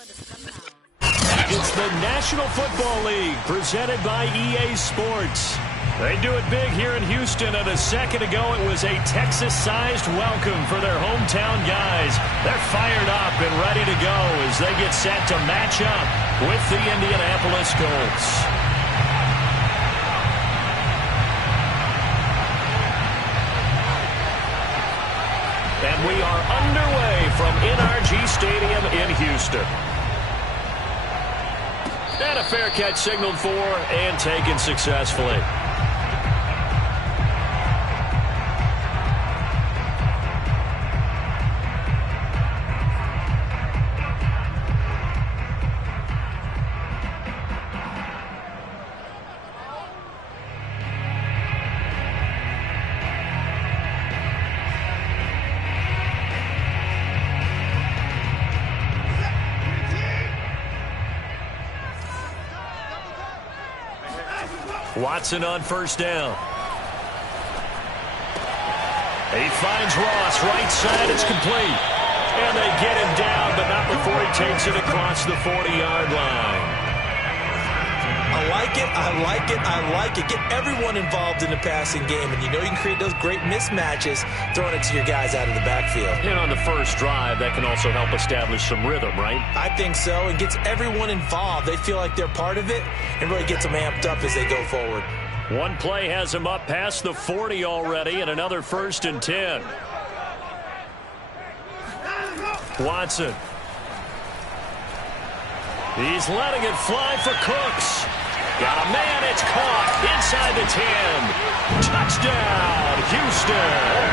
It's the National Football League presented by EA Sports. They do it big here in Houston, and a second ago it was a Texas-sized welcome for their hometown guys. They're fired up and ready to go as they get set to match up with the Indianapolis Colts. And we are underway from NRG Stadium in Houston. And a fair catch signaled for and taken successfully. Watson on first down. He finds Ross, right side, it's complete. And they get him down, but not before he takes it across the 40-yard line. I like it, I like it, I like it. Get everyone involved in the passing game, and you know you can create those great mismatches throwing it to your guys out of the backfield. And on the first drive, that can also help establish some rhythm, right? I think so. It gets everyone involved. They feel like they're part of it and really gets them amped up as they go forward. One play has him up past the 40 already, and another 1st and 10. Watson. He's letting it fly for Cooks. Got a man, it's caught inside the 10. Touchdown, Houston.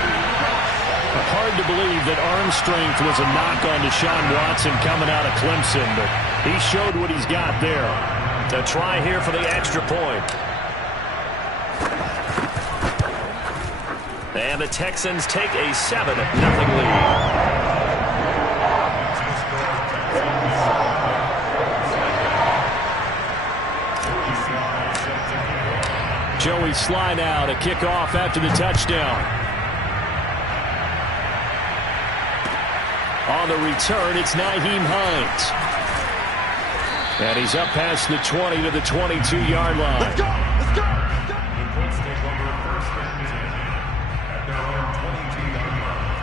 Hard to believe that arm strength was a knock on Deshaun Watson coming out of Clemson, but he showed what he's got there. To try here for the extra point. And the Texans take a 7-0 lead. Joey Sly now to kick off after the touchdown. On the return, it's Nyheim Hines. And he's up past the 20 to the 22-yard line. Let's go! Let's go! The Colts take over first and 10 at their own 22-yard line.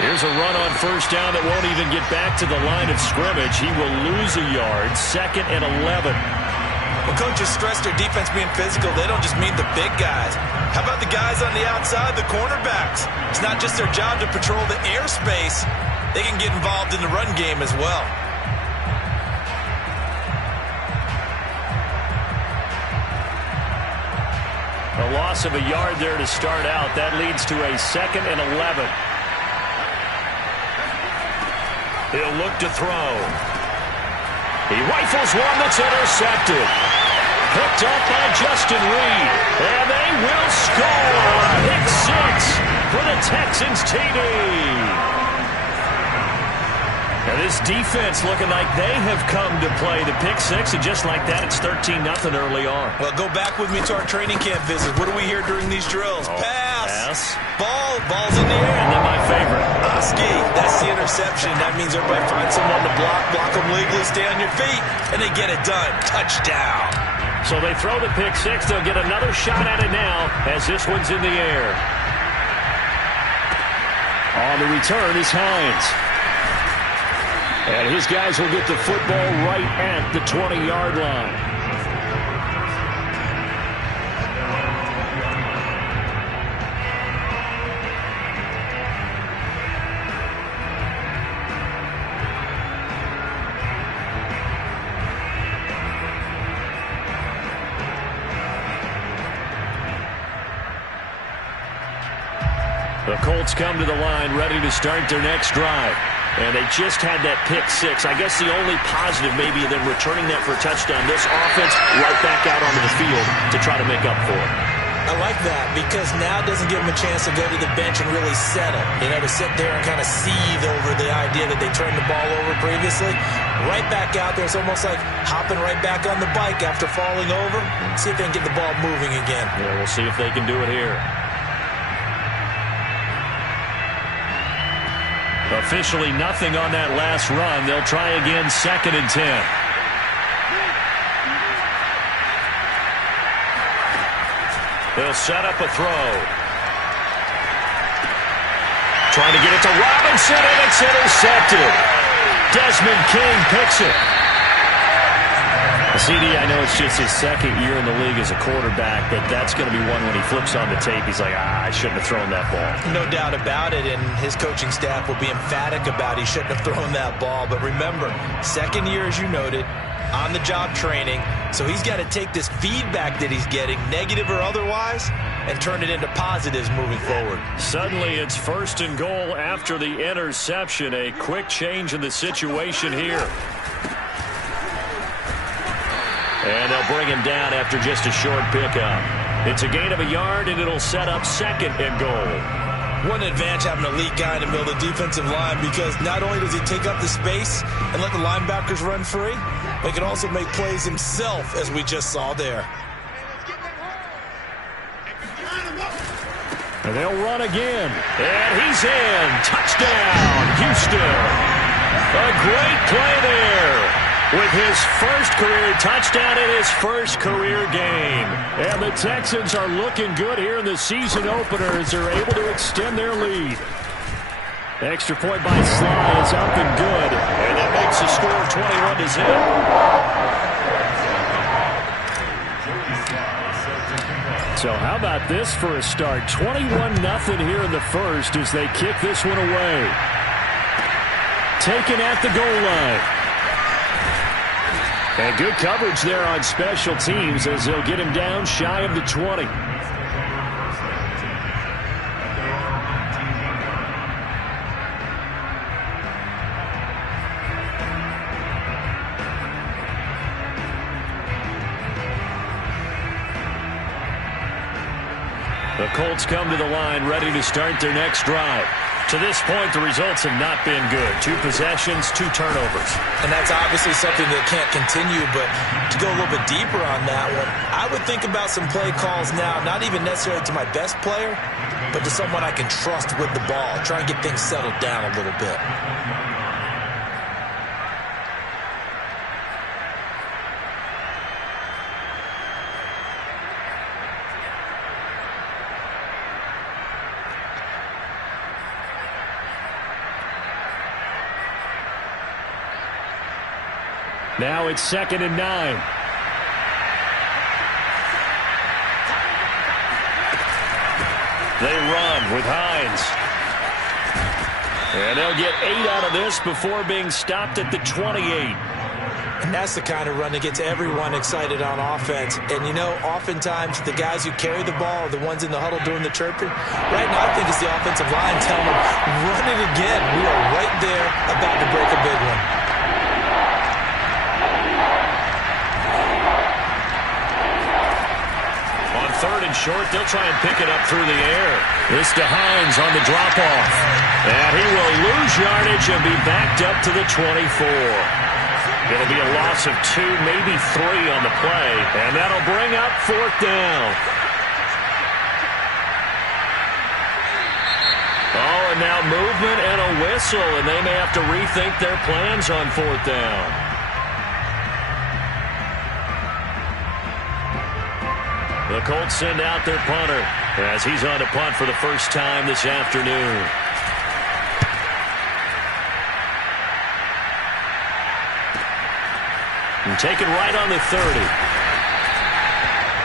Here's a run on first down that won't even get back to the line of scrimmage. He will lose a yard. 2nd and 11. Well, coaches stress their defense being physical. They don't just mean the big guys. How about the guys on the outside, the cornerbacks? It's not just their job to patrol the airspace. They can get involved in the run game as well. A loss of a yard there to start out. That leads to a 2nd and 11. He'll look to throw. He rifles one that's intercepted. Picked up by Justin Reed. And they will score. Pick 6 for the Texans TD. Now this defense looking like they have come to play the pick 6, and just like that, it's 13-0 early on. Well, go back with me to our training camp visit. What do we hear during these drills? Pass. Ball's in the air. And then my favorite. Ski. That's the interception. That means everybody finds someone to block them legally, stay on your feet, and they get it done. Touchdown. So they throw the pick 6. They'll get another shot at it now as this one's in the air. On the return is Hines. And his guys will get the football right at the 20-yard line. The Colts come to the line ready to start their next drive. And they just had that pick 6. I guess the only positive maybe than returning that for a touchdown. This offense right back out onto the field to try to make up for it. I like that because now it doesn't give him a chance to go to the bench and really settle. To sit there and kind of seethe over the idea that they turned the ball over previously. Right back out there. It's almost like hopping right back on the bike after falling over. See if they can get the ball moving again. Yeah, we'll see if they can do it here. Officially nothing on that last run. They'll try again, 2nd and 10. They'll set up a throw. Trying to get it to Robinson, and it's intercepted. Desmond King picks it. CD, I know it's just his 2nd year in the league as a quarterback, but that's going to be one when he flips on the tape. He's like, I shouldn't have thrown that ball. No doubt about it, and his coaching staff will be emphatic about he shouldn't have thrown that ball. But remember, 2nd year, as you noted, on-the-job training, so he's got to take this feedback that he's getting, negative or otherwise, and turn it into positives moving forward. Suddenly, it's 1st and goal after the interception. A quick change in the situation here. And they'll bring him down after just a short pickup. It's a gain of a yard, and it'll set up 2nd and goal. What an advantage having an elite guy in the middle of the defensive line, because not only does he take up the space and let the linebackers run free, but he can also make plays himself, as we just saw there. And they'll run again. And he's in. Touchdown, Houston. A great play there. With his first career touchdown in his first career game. And the Texans are looking good here in the season opener as they're able to extend their lead. Extra point by Sly is up and good. And that makes the score 21-0. So how about this for a start? 21-0 here in the first as they kick this one away. Taken at the goal line. And good coverage there on special teams as they'll get him down shy of the 20. The Colts come to the line ready to start their next drive. To this point, the results have not been good. 2 possessions, 2 turnovers. And that's obviously something that can't continue, but to go a little bit deeper on that one, I would think about some play calls now, not even necessarily to my best player, but to someone I can trust with the ball. Try and get things settled down a little bit. Now it's 2nd and 9. They run with Hines. And they'll get 8 out of this before being stopped at the 28. And that's the kind of run that gets everyone excited on offense. And, oftentimes the guys who carry the ball are the ones in the huddle doing the chirping. Right now, I think it's the offensive line telling them, run it again. We are right there about to break a big one. Third and short, they'll try and pick it up through the air. This to Hines on the drop-off. And he will lose yardage and be backed up to the 24. It'll be a loss of 2, maybe 3 on the play. And that'll bring up 4th down. Oh, and now movement and a whistle, and they may have to rethink their plans on 4th down. The Colts send out their punter as he's on to punt for the first time this afternoon. And taken right on the 30.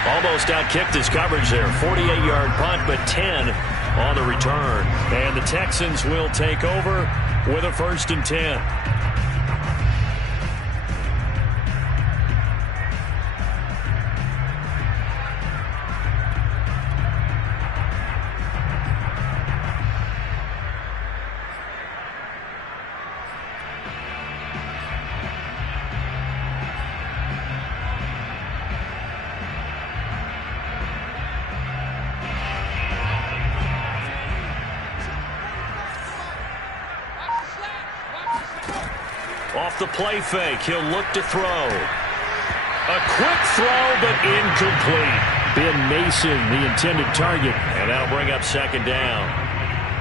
Almost outkicked his coverage there. 48-yard punt, but 10 on the return. And the Texans will take over with a 1st and 10. Off the play fake, he'll look to throw. A quick throw, but incomplete. Ben Mason, the intended target. And that'll bring up second down.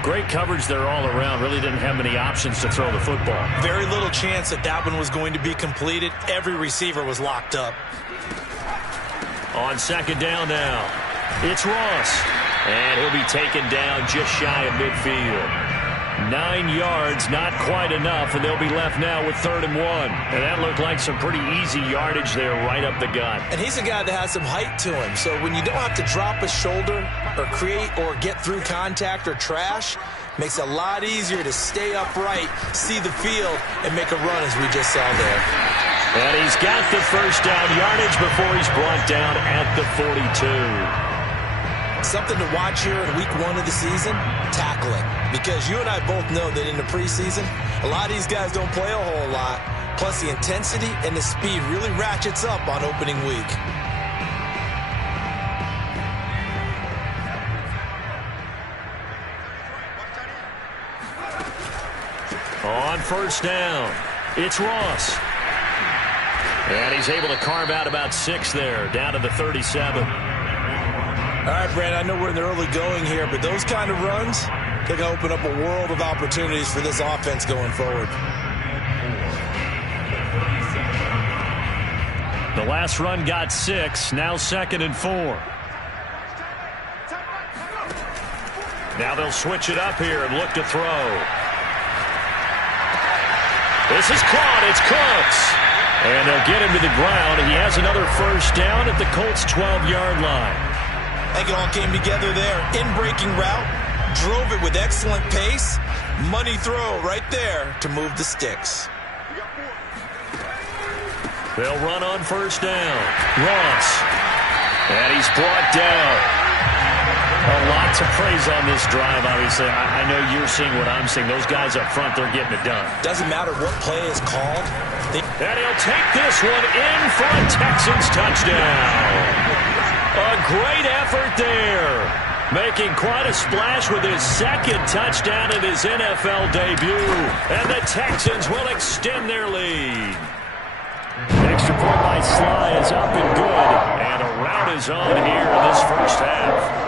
Great coverage there all around. Really didn't have many options to throw the football. Very little chance that that one was going to be completed. Every receiver was locked up. On second down now, it's Ross. And he'll be taken down just shy of midfield. 9 yards, not quite enough, and they'll be left now with 3rd and 1. And that looked like some pretty easy yardage there right up the gut. And he's a guy that has some height to him, so when you don't have to drop a shoulder or create or get through contact or trash, makes it a lot easier to stay upright, see the field, and make a run as we just saw there. And he's got the first down yardage before he's brought down at the 42. Something to watch here in week 1 of the season, tackling. Because you and I both know that in the preseason, a lot of these guys don't play a whole lot. Plus the intensity and the speed really ratchets up on opening week. On first down, it's Ross. And he's able to carve out about 6 there, down to the 37. All right, Brandon, I know we're in the early going here, but those kind of runs, they're going to open up a world of opportunities for this offense going forward. The last run got 6, now 2nd and 4. Now they'll switch it up here and look to throw. This is caught, it's Cooks. And they'll get him to the ground. He has another first down at the Colts' 12-yard line. I think it all came together there. In-breaking route, drove it with excellent pace. Money throw right there to move the sticks. They'll run on first down. Ross. And he's brought down. A lot to praise on this drive, obviously. I know you're seeing what I'm seeing. Those guys up front, they're getting it done. Doesn't matter what play is called. And he'll take this one in for a Texans touchdown. A great effort there. Making quite a splash with his 2nd touchdown in his NFL debut. And the Texans will extend their lead. Extra point by Sly is up and good. And a rout is on here in this first half.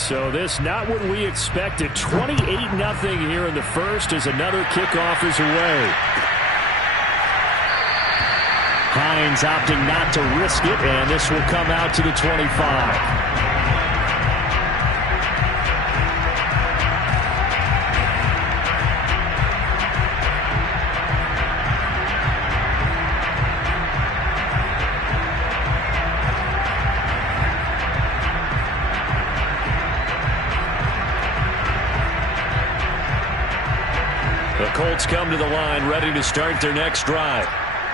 So this not what we expected. 28-0 here in the first as another kickoff is away. Hines opting not to risk it, and this will come out to the 25. The Colts come to the line ready to start their next drive.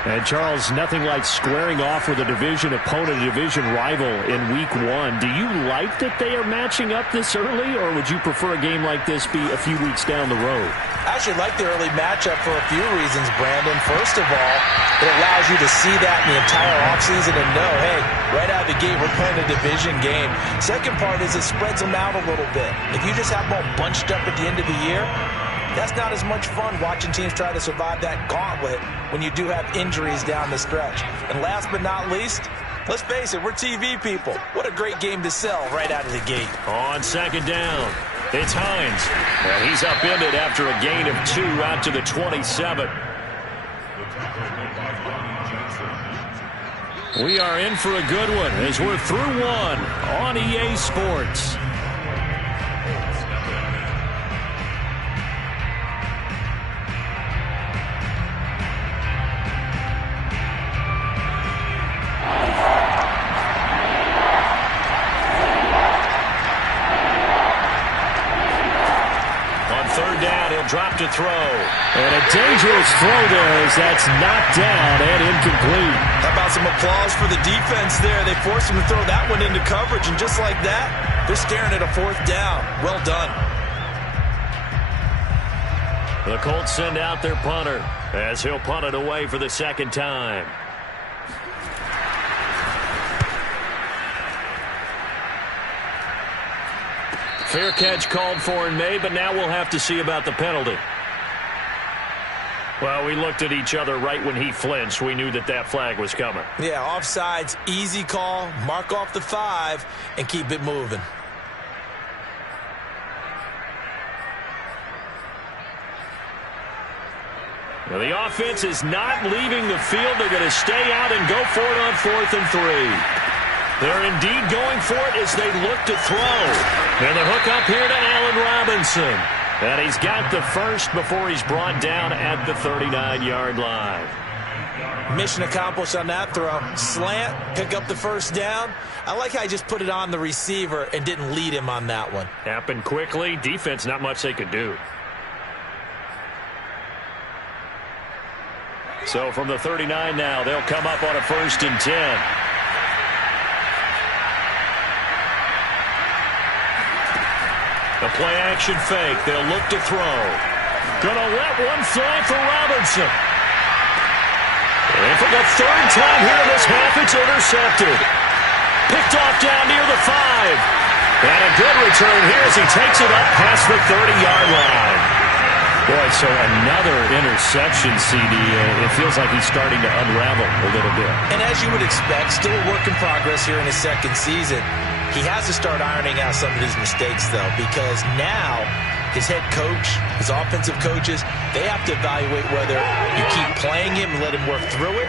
And, Charles, nothing like squaring off with a division opponent, a division rival in Week 1. Do you like that they are matching up this early, or would you prefer a game like this be a few weeks down the road? I actually like the early matchup for a few reasons, Brandon. First of all, it allows you to see that in the entire offseason and know, hey, right out of the gate, we're playing a division game. Second part is it spreads them out a little bit. If you just have them all bunched up at the end of the year, that's not as much fun watching teams try to survive that gauntlet when you do have injuries down the stretch. And last but not least, let's face it, we're TV people. What a great game to sell right out of the gate. On second down, it's Hines. And he's upended after a gain of 2 out to the 27. We are in for a good one as we're through 1 on EA Sports. Drop to throw. And a dangerous throw there as that's knocked down and incomplete. How about some applause for the defense there? They forced him to throw that one into coverage, and just like that, they're staring at a 4th down. Well done. The Colts send out their punter as he'll punt it away for the 2nd time. Fair catch called for and made, but now we'll have to see about the penalty. Well, we looked at each other right when he flinched. We knew that that flag was coming. Yeah, offsides, easy call. Mark off the 5 and keep it moving. Well, the offense is not leaving the field. They're going to stay out and go for it on 4th and 3. They're indeed going for it as they look to throw. And the hook up here to Allen Robinson. And he's got the first before he's brought down at the 39-yard line. Mission accomplished on that throw. Slant, pick up the first down. I like how he just put it on the receiver and didn't lead him on that one. Happened quickly. Defense, not much they could do. So from the 39 now, they'll come up on a 1st and 10. The play-action fake. They'll look to throw. Gonna let one fly for Robinson. And for the 3rd time here in this half, it's intercepted. Picked off down near the 5. And a good return here as he takes it up past the 30-yard line. Boy, so another interception, CD. It feels like he's starting to unravel a little bit. And as you would expect, still a work in progress here in his 2nd season. He has to start ironing out some of these mistakes, though, because now his head coach, his offensive coaches, they have to evaluate whether you keep playing him and let him work through it,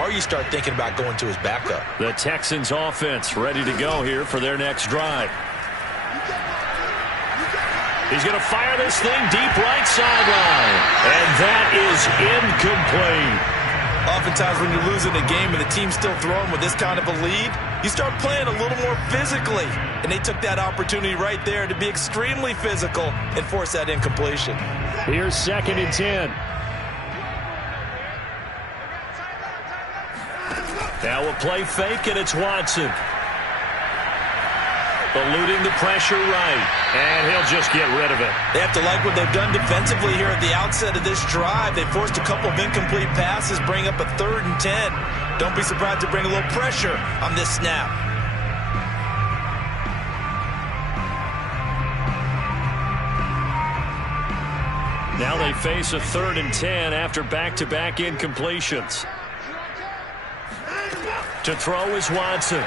or you start thinking about going to his backup. The Texans offense ready to go here for their next drive. He's going to fire this thing deep right sideline. And that is incomplete. Oftentimes when you're losing a game and the team's still throwing with this kind of a lead, you start playing a little more physically. And they took that opportunity right there to be extremely physical and force that incompletion. Here's 2nd and 10. Now a play fake, and it's Watson. Eluding the pressure right. And he'll just get rid of it. They have to like what they've done defensively here at the outset of this drive. They forced a couple of incomplete passes, bring up a 3rd and 10. Don't be surprised to bring a little pressure on this snap. Now they face a 3rd and 10 after back-to-back incompletions. To throw is Watson.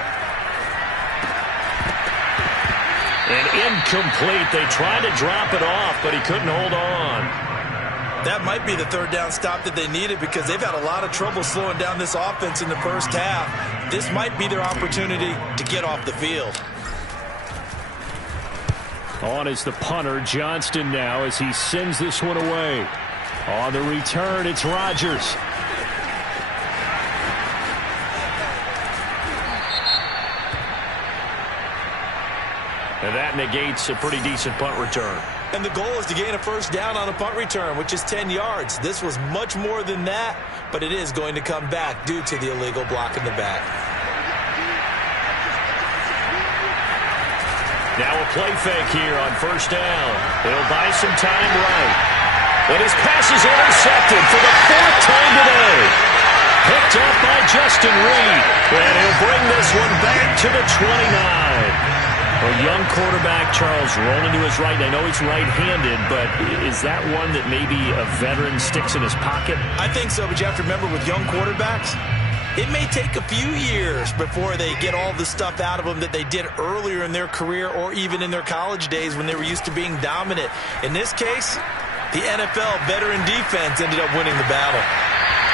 And incomplete. They tried to drop it off, but he couldn't hold on. That might be the 3rd down stop that they needed because they've had a lot of trouble slowing down this offense in the first half. This might be their opportunity to get off the field. On is the punter, Johnston, now as he sends this one away. On the return, it's Rodgers. And that negates a pretty decent punt return. And the goal is to gain a 1st down on a punt return, which is 10 yards. This was much more than that, but it is going to come back due to the illegal block in the back. Now a play fake here on 1st down. He'll buy some time right. And his pass is intercepted for the 4th time today. Picked up by Justin Reed. And he'll bring this one back to the 29. A young quarterback, Charles, rolling to his right. I know he's right-handed, but is that one that maybe a veteran sticks in his pocket? I think so, but you have to remember with young quarterbacks, it may take a few years before they get all the stuff out of them that they did earlier in their career or even in their college days when they were used to being dominant. In this case, the NFL veteran defense ended up winning the battle.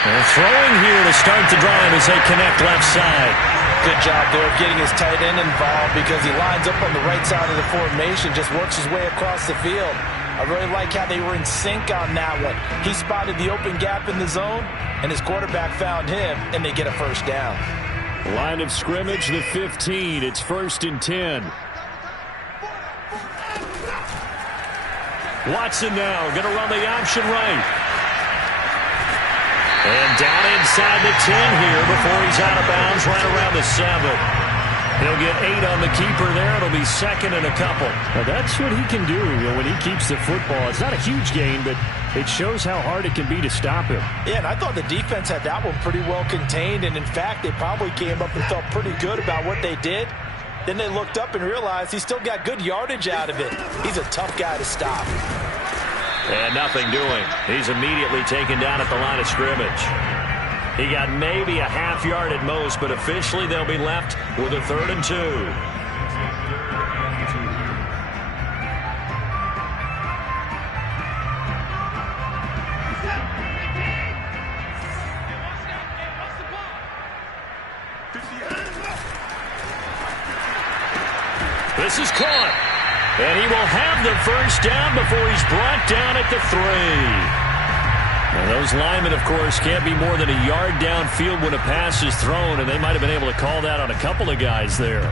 And throwing here to start the drive as they connect left side. Good job there of getting his tight end involved because he lines up on the right side of the formation, just works his way across the field. I really like how they were in sync on that one. He spotted the open gap in the zone, and his quarterback found him, and they get a 1st down. Line of scrimmage, the 15. It's 1st and 10. Watson now going to run the option right. And down inside the 10 here before he's out of bounds right around the 7. He'll get 8 on the keeper there. It'll be 2nd and a couple. Now that's what he can do when he keeps the football. It's not a huge gain, but it shows how hard it can be to stop him. Yeah, and I thought the defense had that one pretty well contained. And, in fact, they probably came up and felt pretty good about what they did. Then they looked up and realized he still got good yardage out of it. He's a tough guy to stop. And nothing doing. He's immediately taken down at the line of scrimmage. He got maybe a half yard at most, but officially they'll be left with a 3rd and 2. This is caught. And he will have the first down before he's brought down at the 3. And those linemen, of course, can't be more than a yard downfield when a pass is thrown, and they might have been able to call that on a couple of guys there.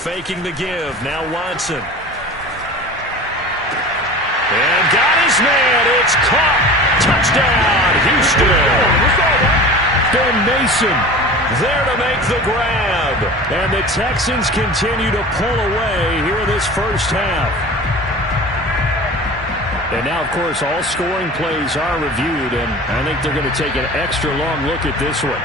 Faking the give. Now Watson. And got his man. It's caught. Touchdown, Houston. Ben Mason there to make the grab. And the Texans continue to pull away here in this first half. And now, of course, all scoring plays are reviewed, and I think they're going to take an extra long look at this one.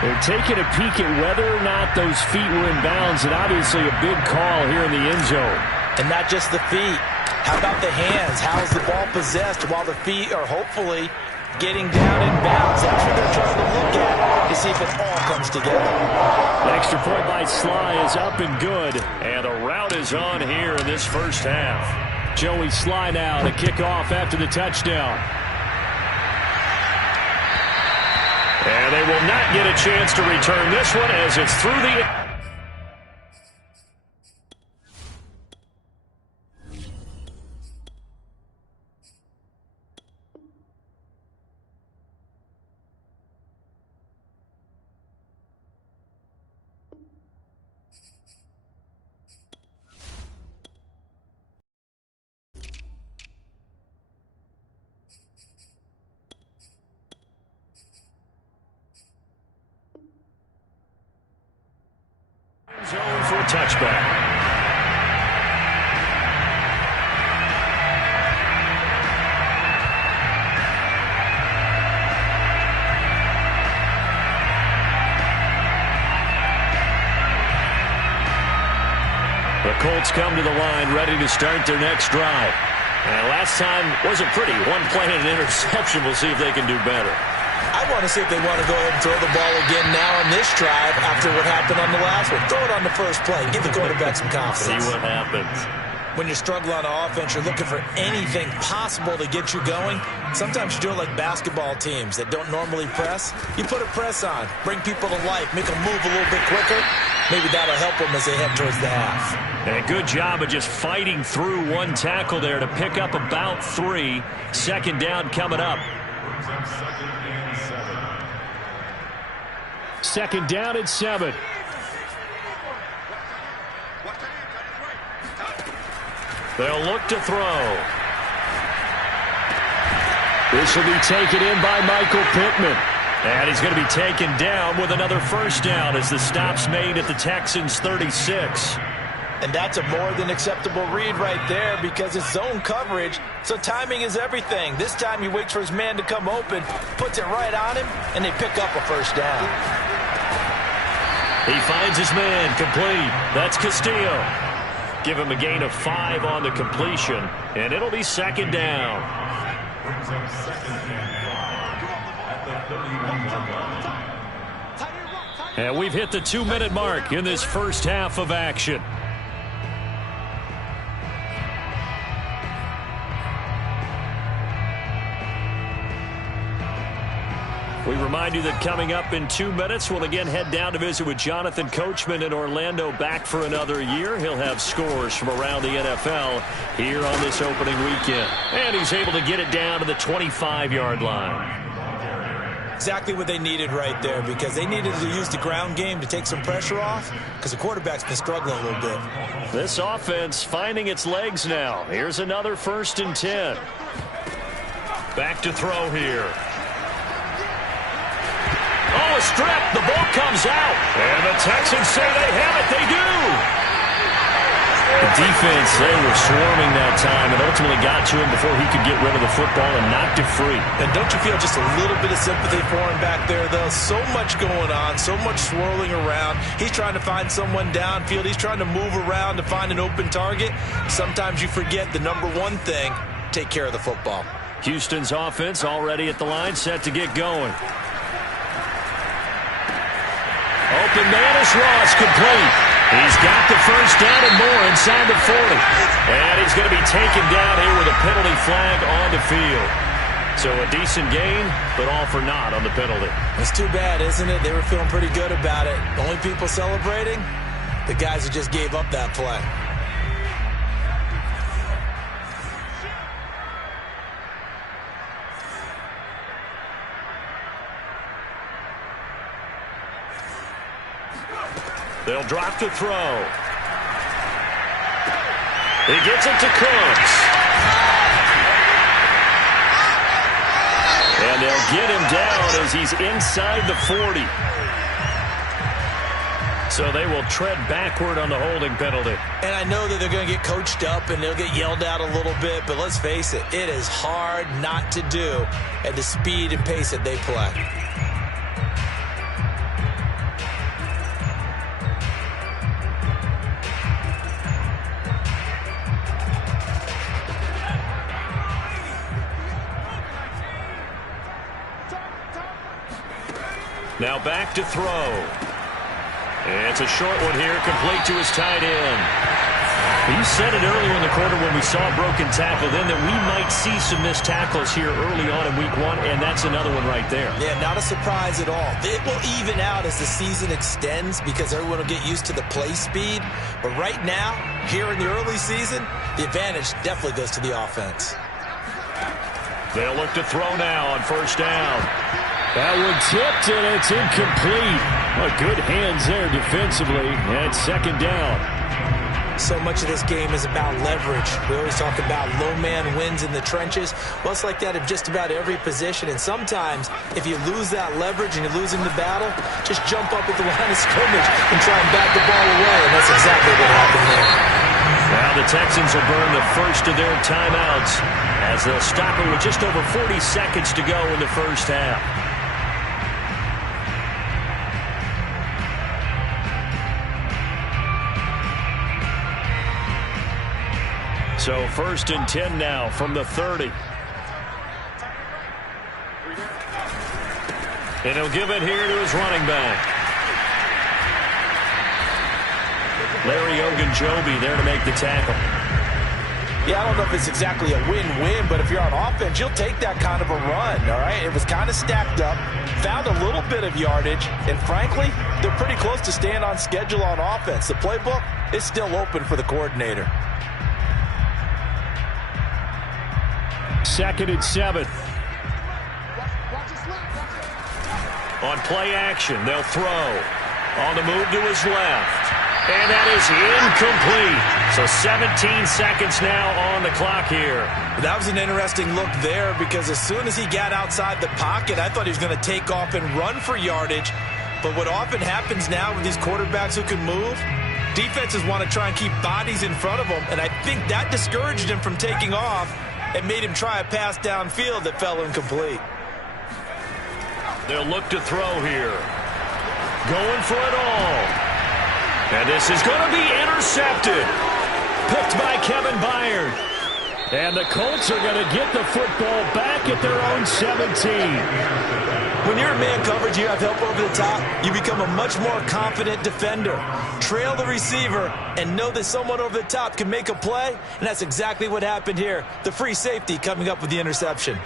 They're taking a peek at whether or not those feet were in bounds, and obviously a big call here in the end zone. And not just the feet. How about the hands? How's the ball possessed while the feet are hopefully getting down in bounds? That's what they're trying to look at to see if it all comes together. The extra point by Sly is up and good, and the route is on here in this first half. Joey Sly now to kick off after the touchdown. And they will not get a chance to return this one as it's through the... zone for a touchback. The Colts come to the line ready to start their next drive. And last time wasn't pretty. One play and an interception. We'll see if they can do better. I want to see if they want to go ahead and throw the ball again now on this drive after what happened on the last one. Throw it on the first play. Give the quarterback some confidence. See what happens. When you're struggling on offense, you're looking for anything possible to get you going. Sometimes you do it like basketball teams that don't normally press. You put a press on, bring people to life, make them move a little bit quicker. Maybe that'll help them as they head towards the half. And a good job of just fighting through one tackle there to pick up about 3. Second down coming up. Second down at 7. They'll look to throw. This will be taken in by Michael Pittman. And he's going to be taken down with another first down as the stop's made at the Texans' 36. And that's a more than acceptable read right there because it's zone coverage, so timing is everything. This time he waits for his man to come open, puts it right on him, and they pick up a first down. He finds his man complete. That's Castillo. Give him a gain of 5 on the completion, and it'll be second down. And we've hit the 2-minute mark in this first half of action. We remind you that coming up in 2 minutes, we'll again head down to visit with Jonathan Coachman in Orlando, back for another year. He'll have scores from around the NFL here on this opening weekend. And he's able to get it down to the 25-yard line. Exactly what they needed right there because they needed to use the ground game to take some pressure off because the quarterback's been struggling a little bit. This offense finding its legs now. Here's another 1st and 10. Back to throw here. Oh, the strip. The ball comes out. And the Texans say they have it. They do. The defense, they were swarming that time and ultimately got to him before he could get rid of the football and knocked it free. And don't you feel just a little bit of sympathy for him back there, though? So much going on, so much swirling around. He's trying to find someone downfield. He's trying to move around to find an open target. Sometimes you forget the number one thing, take care of the football. Houston's offense already at the line, set to get going. Open man is Ross, complete. He's got the first down and more inside the 40. And he's going to be taken down here with a penalty flag on the field. So a decent gain, but all for naught on the penalty. It's too bad, isn't it? They were feeling pretty good about it. The only people celebrating, the guys who just gave up that play. They'll drop to throw. He gets it to Cooks. And they'll get him down as he's inside the 40. So they will tread backward on the holding penalty. And I know that they're going to get coached up and they'll get yelled at a little bit, but let's face it, it is hard not to do at the speed and pace that they play. Now back to throw. It's a short one here, complete to his tight end. You said it earlier in the quarter when we saw a broken tackle then that we might see some missed tackles here early on in week one, and that's another one right there. Yeah, not a surprise at all. It will even out as the season extends because everyone will get used to the play speed. But right now, here in the early season, the advantage definitely goes to the offense. They'll look to throw now on first down. That one tipped, and it's incomplete. Well, good hands there defensively, and second down. So much of this game is about leverage. We always talk about low man wins in the trenches. Well, it's like that in just about every position, and sometimes if you lose that leverage and you're losing the battle, just jump up at the line of scrimmage and try and bat the ball away, and that's exactly what happened there. Now the Texans will burn the first of their timeouts as they'll stop it with just over 40 seconds to go in the first half. So first and 10 now from the 30. And he'll give it here to his running back. Larry Ogunjobi there to make the tackle. Yeah, I don't know if it's exactly a win-win, but if you're on offense, you'll take that kind of a run, all right? It was kind of stacked up, found a little bit of yardage, and frankly, they're pretty close to staying on schedule on offense. The playbook is still open for the coordinator. 2nd and 7. On play action, they'll throw. On the move to his left. And that is incomplete. So 17 seconds now on the clock here. That was an interesting look there because as soon as he got outside the pocket, I thought he was going to take off and run for yardage. But what often happens now with these quarterbacks who can move, defenses want to try and keep bodies in front of them, and I think that discouraged him from taking off and made him try a pass downfield that fell incomplete. They'll look to throw here. Going for it all. And this is going to be intercepted. Picked by Kevin Byard. And the Colts are going to get the football back at their own 17. When you're in man coverage, you have help over the top, you become a much more confident defender. Trail the receiver and know that someone over the top can make a play, and that's exactly what happened here. The free safety coming up with the interception.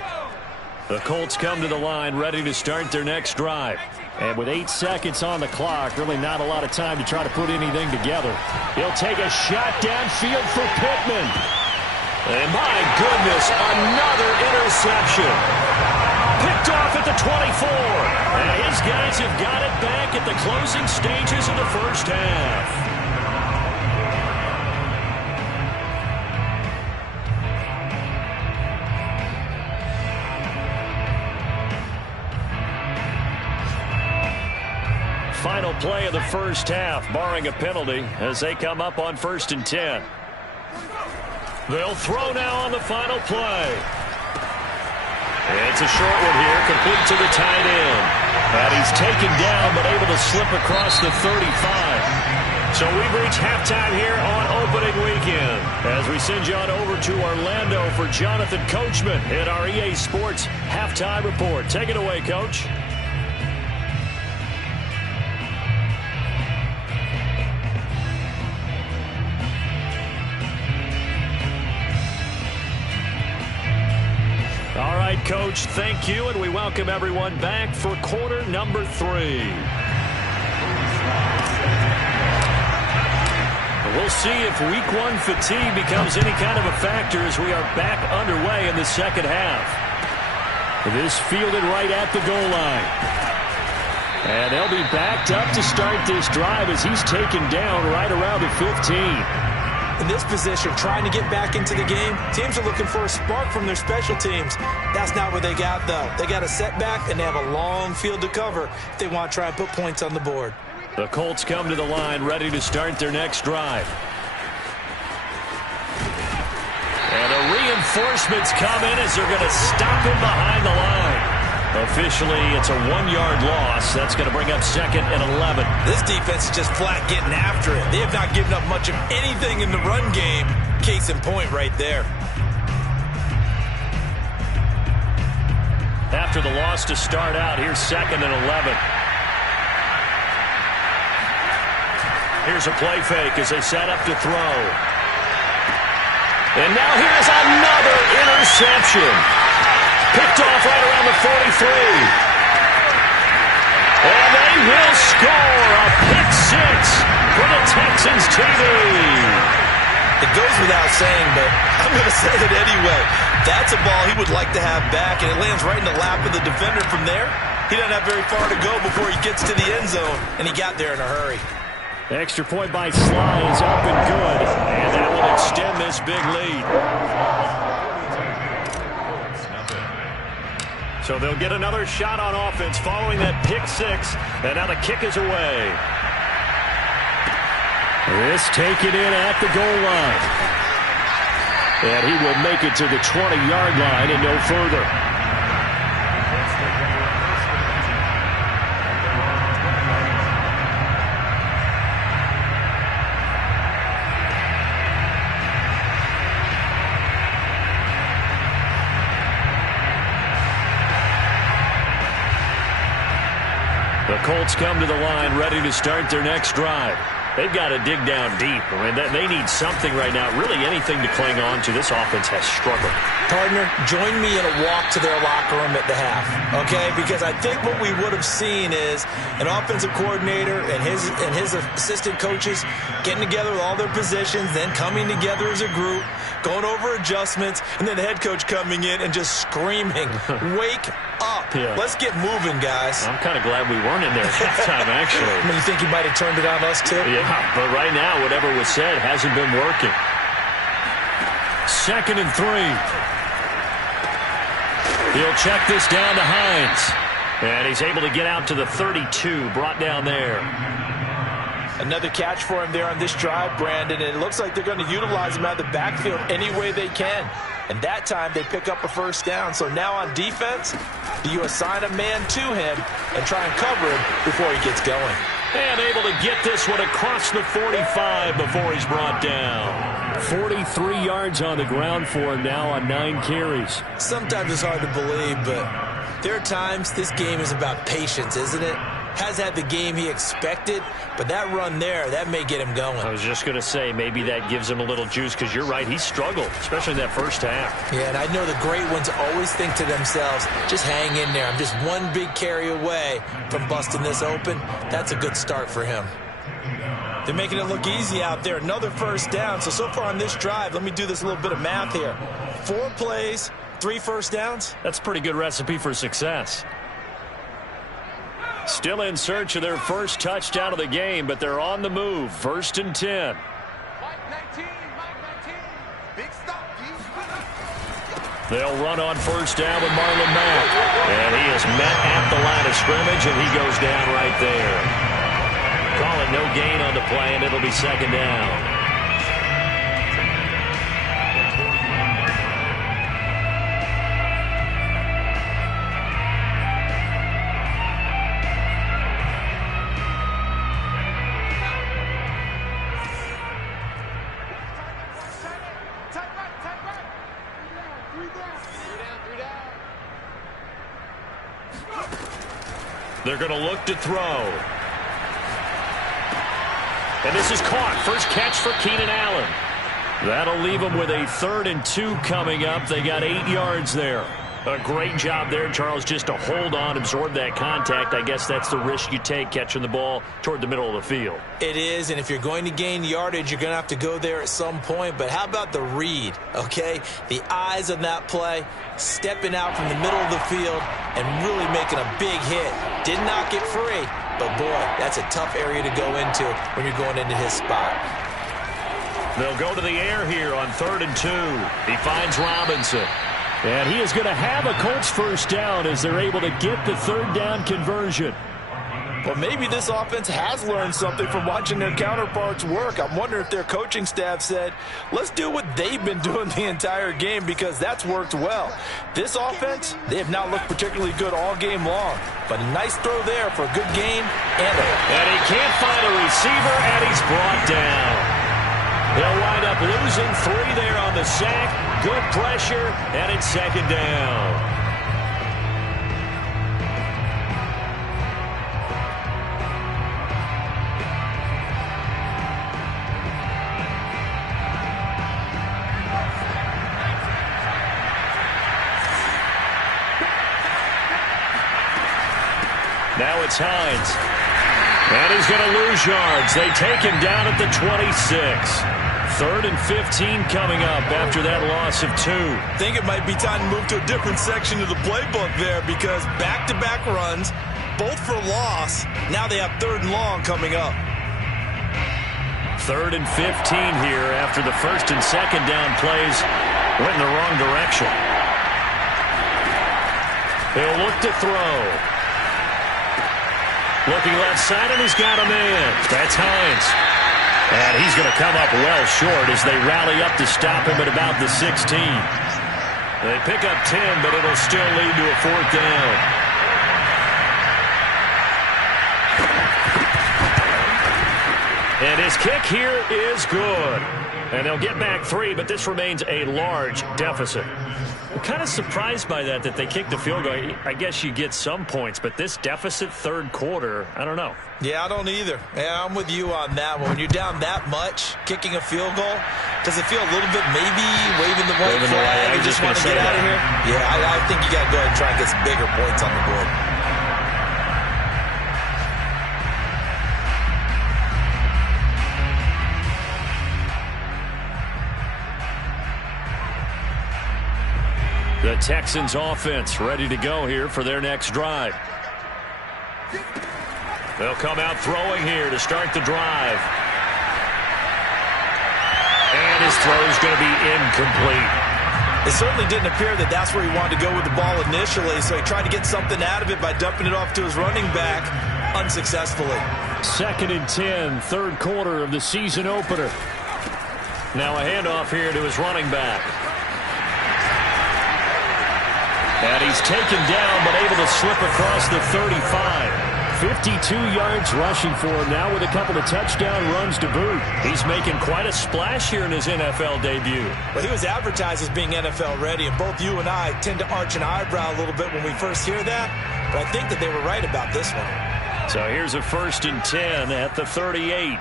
The Colts come to the line ready to start their next drive. And with 8 seconds on the clock, really not a lot of time to try to put anything together. He'll take a shot downfield for Pittman. And my goodness, another interception. Picked off at the 24. And his guys have got it back at the closing stages of the first half. final play of the first half, barring a penalty, as they come up on 1st and 10. They'll throw now on the final play. It's a short one here, complete to the tight end. And he's taken down, but able to slip across the 35. So we've reached halftime here on opening weekend as we send you on over to Orlando for Jonathan Coachman in our EA Sports Halftime Report. Take it away, Coach. All right, Coach, thank you, and we welcome everyone back for quarter number 3. We'll see if week 1 fatigue becomes any kind of a factor as we are back underway in the second half. This fielded right at the goal line. And they'll be backed up to start this drive as he's taken down right around the 15. In this position, trying to get back into the game, teams are looking for a spark from their special teams. That's not what they got, though. They got a setback, and they have a long field to cover if they want to try and put points on the board. The Colts come to the line ready to start their next drive. And the reinforcements come in as they're going to stop him behind the line. Officially, it's a 1-yard loss. That's going to bring up 2nd and 11. This defense is just flat getting after it. They have not given up much of anything in the run game. Case in point right there. After the loss to start out, here's 2nd and 11. Here's a play fake as they set up to throw. And now here's another interception. Picked off right around the 43. And they will score a pick 6 for the Texans TV. It goes without saying, but I'm going to say it anyway. That's a ball he would like to have back, and it lands right in the lap of the defender from there. He doesn't have very far to go before he gets to the end zone, and he got there in a hurry. Extra point by Sly is up and good, and that will extend this big lead. So they'll get another shot on offense following that pick 6, and now the kick is away. This taken in at the goal line. And he will make it to the 20-yard line and no further. The Colts come to the line ready to start their next drive. They've got to dig down deep. I mean, they need something right now, really anything to cling on to. This offense has struggled. Partner, join me in a walk to their locker room at the half, okay? Because I think what we would have seen is an offensive coordinator and his assistant coaches getting together with all their positions, then coming together as a group, going over adjustments, and then the head coach coming in and just screaming, wake up. Yeah. Let's get moving, guys. I'm kind of glad we weren't in there at halftime, actually. I mean, you think he might have turned it on us, too? Yeah, but right now, whatever was said hasn't been working. 2nd and 3. He'll check this down to Hines. And he's able to get out to the 32, brought down there. Another catch for him there on this drive, Brandon, and it looks like they're going to utilize him out of the backfield any way they can. And that time they pick up a first down. So now on defense, you assign a man to him and try and cover him before he gets going. And able to get this one across the 45 before he's brought down. 43 yards on the ground for him now on 9 carries. Sometimes it's hard to believe, but there are times this game is about patience, isn't it? Has had the game he expected, but that run there, that may get him going. I was just going to say, maybe that gives him a little juice, because you're right, he struggled, especially in that first half. Yeah, and I know the great ones always think to themselves, just hang in there. I'm just one big carry away from busting this open. That's a good start for him. They're making it look easy out there. Another first down. So far on this drive, let me do this little bit of math here. 4 plays, 3 first downs. That's a pretty good recipe for success. Still in search of their first touchdown of the game, but they're on the move. 1st and 10. They'll run on first down with Marlon Mack. And he is met at the line of scrimmage, and he goes down right there. play, and it'll be second down. They're going to look to throw. And this is caught. First catch for Keenan Allen. That'll leave them with a 3rd and 2 coming up. They got 8 yards there. A great job there, Charles, just to hold on, absorb that contact. I guess that's the risk you take catching the ball toward the middle of the field. It is, and if you're going to gain yardage, you're going to have to go there at some point. But how about the read, okay? The eyes on that play, stepping out from the middle of the field and really making a big hit. Did not get free, but boy, that's a tough area to go into when you're going into his spot. They'll go to the air here on 3rd and 2. He finds Robinson. And he is going to have a Colts first down as they're able to get the 3rd down conversion. Well, maybe this offense has learned something from watching their counterparts work. I'm wondering if their coaching staff said, let's do what they've been doing the entire game, because that's worked well. This offense, they have not looked particularly good all game long. But a nice throw there for a good game. And he can't find a receiver, and he's brought down. They'll wind up losing 3 there on the sack. Good pressure, and it's second down. Now it's Hines. And he's going to lose yards. They take him down at the 26. 3rd and 15 coming up after that loss of 2. I think it might be time to move to a different section of the playbook there, because back-to-back runs, both for loss. Now they have 3rd and long coming up. 3rd and 15 here after the 1st and 2nd down plays went in the wrong direction. They'll look to throw. Looking left side, and he's got a man. That's Hines. And he's going to come up well short as they rally up to stop him at about the 16. They pick up 10, but it'll still lead to a 4th down. And his kick here is good. And they'll get back 3, but this remains a large deficit. I'm kind of surprised by that they kicked the field goal. I guess you get some points, but this deficit 3rd quarter, I don't know. Yeah, I don't either. Yeah, I'm with you on that one. When you're down that much, kicking a field goal, does it feel a little bit maybe waving the white flag? You just want to get out of here? Yeah, I think you got to go ahead and try and get some bigger points on the board. The Texans offense ready to go here for their next drive. They'll come out throwing here to start the drive. And his throw is going to be incomplete. It certainly didn't appear that that's where he wanted to go with the ball initially, so he tried to get something out of it by dumping it off to his running back unsuccessfully. 2nd and 10, 3rd quarter of the season opener. Now a handoff here to his running back. And he's taken down, but able to slip across the 35. 52 yards rushing for him now with a couple of touchdown runs to boot. He's making quite a splash here in his NFL debut. Well, he was advertised as being NFL ready, and both you and I tend to arch an eyebrow a little bit when we first hear that, but I think that they were right about this one. So here's a 1st and 10 at the 38.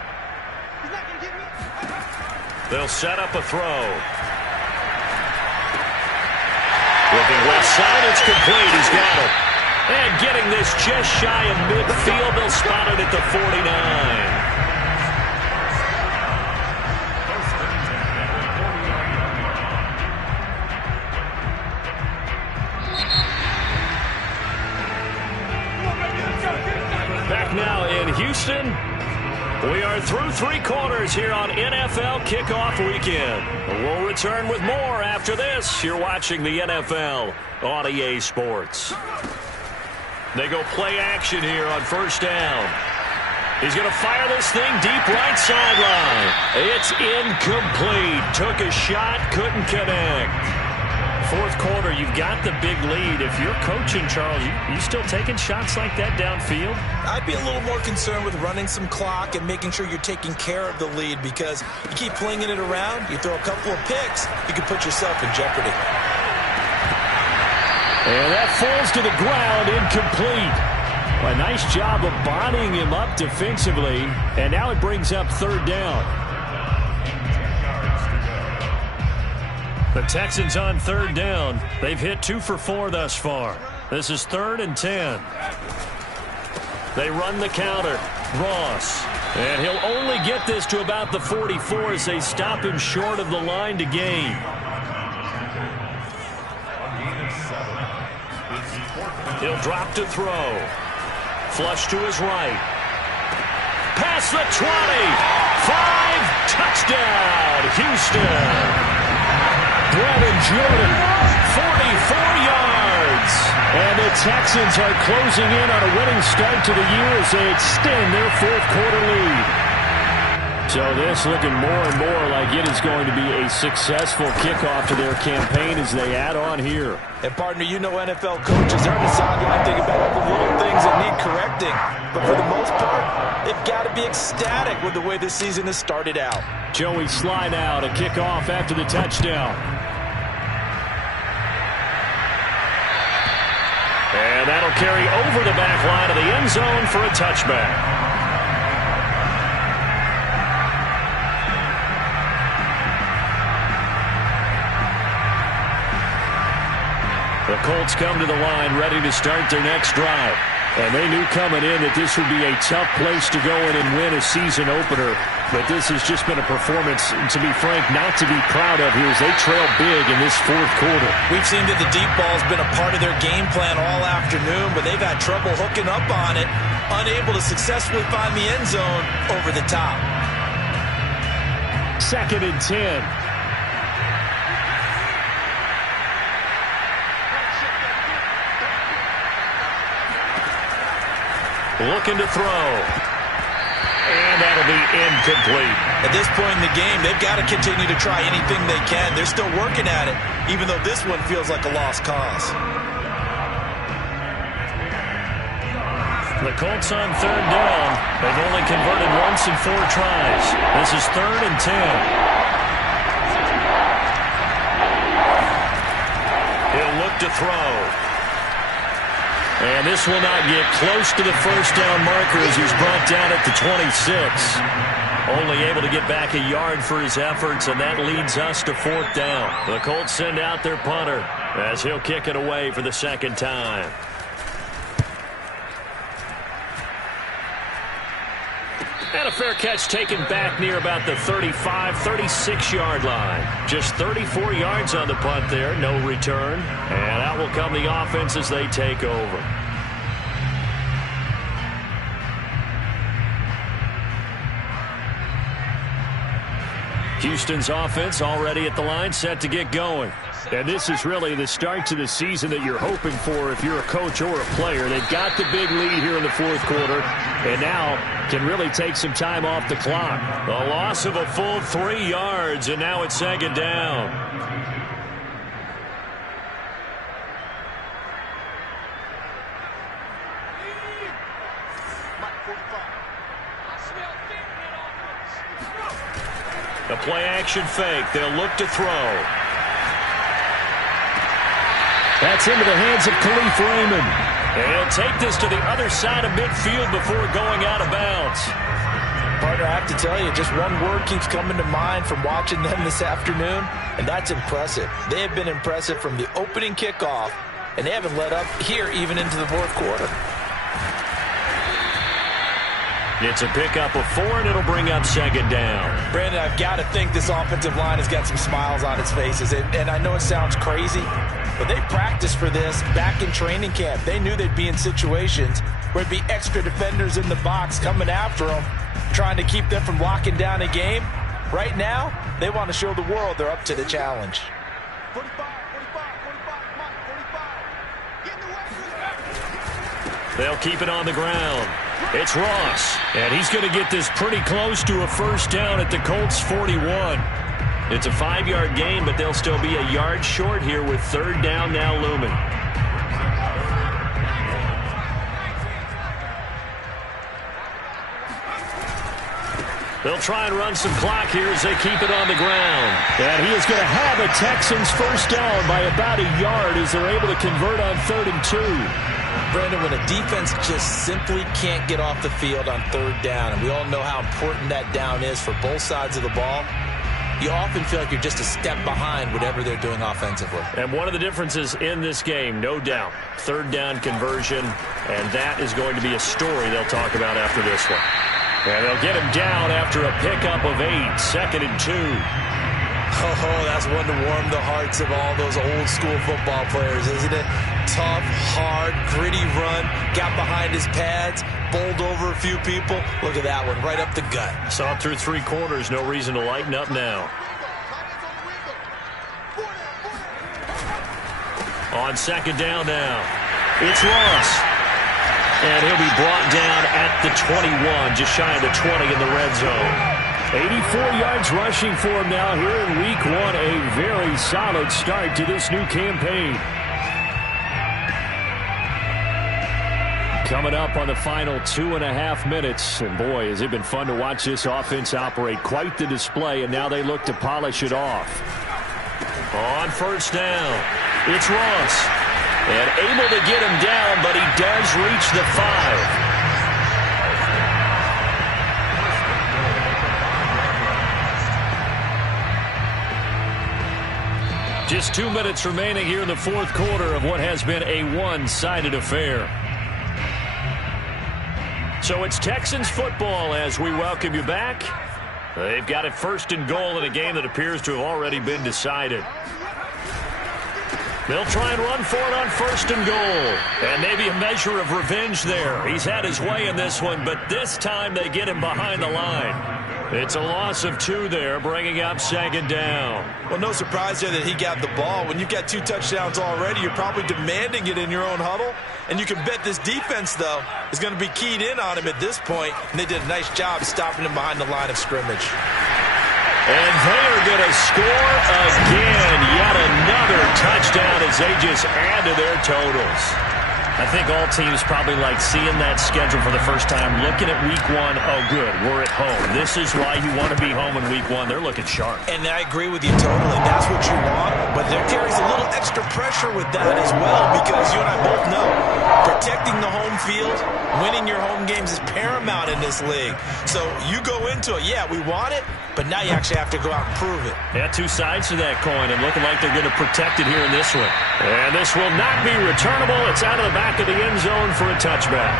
They'll set up a throw. Looking left side, it's complete. He's got it. And getting this just shy of midfield, they'll spot it at the 49. Back now in Houston. We are through 3 quarters here on NFL Kickoff Weekend. We'll return with more after this. You're watching the NFL on EA Sports. They go play action here on 1st down. He's going to fire this thing deep right sideline. It's incomplete. Took a shot, couldn't connect. Fourth quarter, you've got the big lead. If you're coaching, Charles, you still taking shots like that downfield? I'd be a little more concerned with running some clock and making sure you're taking care of the lead, because you keep flinging it around, you throw a couple of picks, you can put yourself in jeopardy. And that falls to the ground, incomplete. A nice job of bodying him up defensively, and now it brings up third down. The Texans on third down. They've hit 2 for 4 thus far. This is 3rd and 10. They run the counter. Ross. And he'll only get this to about the 44 as they stop him short of the line to gain. He'll drop to throw. Flush to his right. Past the 20. 5. Touchdown, Houston. Brevin Jordan, 44 yards. And the Texans are closing in on a winning start to the year as they extend their fourth quarter lead. So this looking more and more like it is going to be a successful kickoff to their campaign as they add on here. And partner, you know NFL coaches are on the sideline thinking about all the little things that need correcting. But for the most part, they've got to be ecstatic with the way this season has started out. Joey slide out, a kickoff after the touchdown. And that'll carry over the back line of the end zone for a touchback. The Colts come to the line ready to start their next drive. And they knew coming in that this would be a tough place to go in and win a season opener. But this has just been a performance, to be frank, not to be proud of here as they trail big in this fourth quarter. We've seen that the deep ball's been a part of their game plan all afternoon, but they've had trouble hooking up on it, unable to successfully find the end zone over the top. 2nd and 10. Looking to throw. And that'll be incomplete. At this point in the game, they've got to continue to try anything they can. They're still working at it, even though this one feels like a lost cause. The Colts on third down. They've only converted once in 4 tries. This is 3rd and 10. He'll look to throw. And this will not get close to the first down marker as he's brought down at the 26. Only able to get back a yard for his efforts, and that leads us to 4th down. The Colts send out their punter as he'll kick it away for the second time. And a fair catch taken back near about the 35, 36-yard line. Just 34 yards on the punt there, no return. And out will come the offense as they take over. Houston's offense already at the line, set to get going. And this is really the start to the season that you're hoping for if you're a coach or a player. They've got the big lead here in the fourth quarter, and now can really take some time off the clock. A loss of a full 3 yards, and now it's 2nd down. A play-action fake. They'll look to throw. That's into the hands of Khalif Raymond. And he'll take this to the other side of midfield before going out of bounds. Partner, I have to tell you, just one word keeps coming to mind from watching them this afternoon, and that's impressive. They have been impressive from the opening kickoff, and they haven't let up here even into the fourth quarter. It's a pickup of 4, and it'll bring up 2nd down. Brandon, I've got to think this offensive line has got some smiles on its faces. And I know it sounds crazy, but they practiced for this back in training camp. They knew they'd be in situations where there'd be extra defenders in the box coming after them, trying to keep them from locking down a game. Right now, they want to show the world they're up to the challenge. 45, 45, 45, Mike, 45. Get in the way. They'll keep it on the ground. It's Ross, and he's going to get this pretty close to a first down at the Colts 41. It's a 5-yard gain, but they'll still be a yard short here with third down now looming. They'll try and run some clock here as they keep it on the ground. And he is going to have a Texans first down by about a yard as they're able to convert on 3rd and 2. Brandon, when a defense just simply can't get off the field on third down, and we all know how important that down is for both sides of the ball, you often feel like you're just a step behind whatever they're doing offensively. And one of the differences in this game, no doubt, third down conversion, and that is going to be a story they'll talk about after this one. And they'll get him down after a pickup of 8, 2nd and 2. Oh, that's one to warm the hearts of all those old-school football players, isn't it? Tough, hard, gritty run, got behind his pads, bowled over a few people. Look at that one, right up the gut. Saw it through 3 quarters, no reason to lighten up now. On 2nd down now, it's Ross. And he'll be brought down at the 21, just shy of the 20 in the red zone. 84 yards rushing for him now here in week 1. A very solid start to this new campaign. Coming up on the final 2.5 minutes. And boy, has it been fun to watch this offense operate. Quite the display, and now they look to polish it off. On first down, it's Ross. And able to get him down, but he does reach the 5. Just 2 minutes remaining here in the 4th quarter of what has been a one-sided affair. So it's Texans football as we welcome you back. They've got it 1st and goal in a game that appears to have already been decided. They'll try and run for it on 1st and goal. And maybe a measure of revenge there. He's had his way in this one, but this time they get him behind the line. It's a loss of 2 there, bringing up 2nd down. Well, no surprise there that he got the ball. When you've got 2 touchdowns already, you're probably demanding it in your own huddle. And you can bet this defense, though, is going to be keyed in on him at this point. And they did a nice job stopping him behind the line of scrimmage. And they are going to score again. Yet another touchdown as they just add to their totals. I think all teams probably like seeing that schedule for the first time, looking at week 1. Oh, good, we're at home. This is why you want to be home in week 1. They're looking sharp. And I agree with you totally. That's what you want. But there carries a little extra pressure with that as well, because you and I both know protecting the home field, winning your home games is paramount in this league. So you go into it, yeah, we want it, but now you actually have to go out and prove it. Yeah, 2 sides to that coin, and looking like they're going to protect it here in this one. And this will not be returnable. It's out of the back of the end zone for a touchback.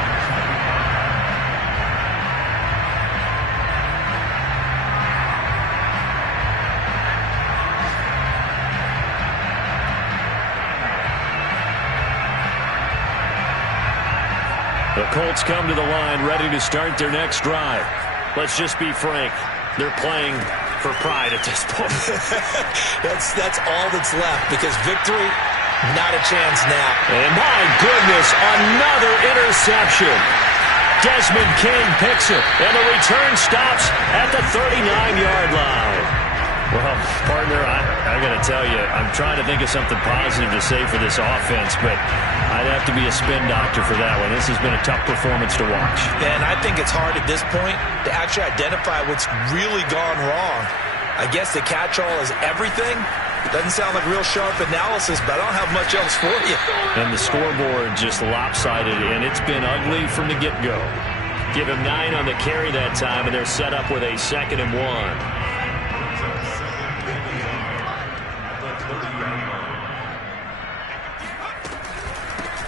The Colts come to the line ready to start their next drive. Let's just be frank. They're playing for pride at this point. That's all that's left, because victory, not a chance now. And my goodness, another interception. Desmond King picks it, and the return stops at the 39-yard line. Well, partner, I got to tell you, I'm trying to think of something positive to say for this offense, but I'd have to be a spin doctor for that one. This has been a tough performance to watch. And I think it's hard at this point to actually identify what's really gone wrong. I guess the catch-all is everything. Doesn't sound like real sharp analysis, but I don't have much else for you. And the scoreboard just lopsided, and it's been ugly from the get-go. Give him 9 on the carry that time, and they're set up with a 2nd and 1.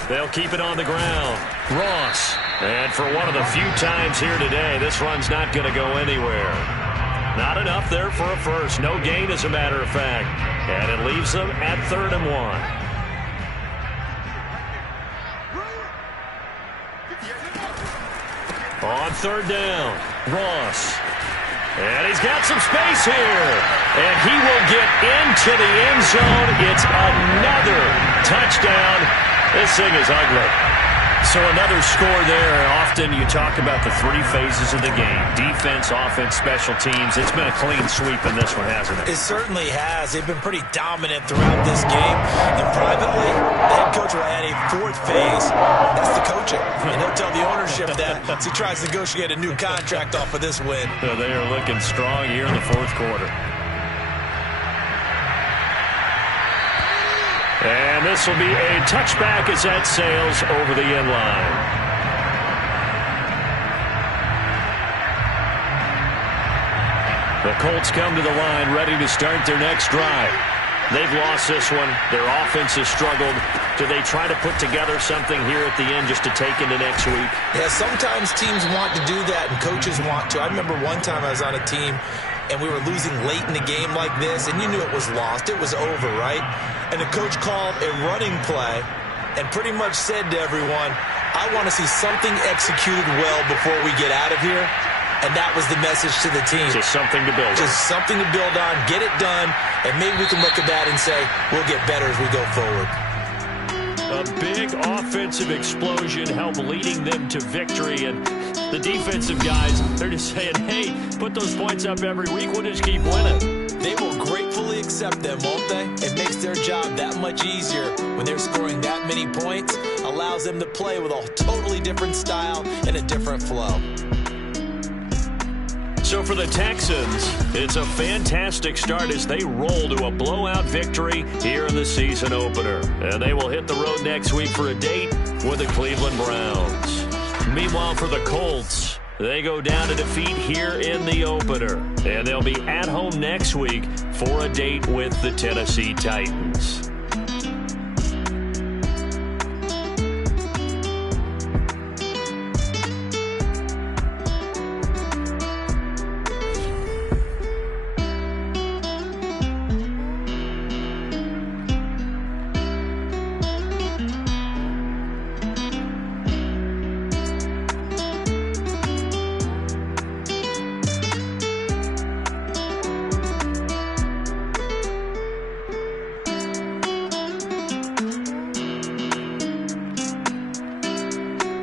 They'll keep it on the ground. Ross. And for one of the few times here today, this run's not going to go anywhere. Not enough there for a first. No gain, as a matter of fact. And it leaves them at 3rd and 1. On 3rd down, Ross. And he's got some space here. And he will get into the end zone. It's another touchdown. This thing is ugly. So another score there. Often you talk about the three phases of the game: defense, offense, special teams. It's been a clean sweep in this one, hasn't it? It certainly has. They've been pretty dominant throughout this game. And privately, the head coach will add a fourth phase. That's the coaching. And he'll tell the ownership that as he tries to negotiate a new contract off of this win. So they are looking strong here in the fourth quarter. And this will be a touchback as that sails over the end line. The Colts come to the line ready to start their next drive. They've lost this one. Their offense has struggled. Do they try to put together something here at the end just to take into next week? Yeah, sometimes teams want to do that and coaches want to. I remember one time I was on a team and we were losing late in the game like this, and you knew it was lost. It was over, right? And the coach called a running play and pretty much said to everyone, I want to see something executed well before we get out of here. And that was the message to the team. Just something to build on. Just something to build on, get it done, and maybe we can look at that and say, we'll get better as we go forward. A big offensive explosion helped leading them to victory, and the defensive guys, they're just saying, hey, put those points up every week, we'll just keep winning. They will gratefully accept them, won't they? It makes their job that much easier when they're scoring that many points, allows them to play with a totally different style and a different flow. So for the Texans, it's a fantastic start as they roll to a blowout victory here in the season opener. And they will hit the road next week for a date with the Cleveland Browns. Meanwhile, for the Colts, they go down to defeat here in the opener. And they'll be at home next week for a date with the Tennessee Titans.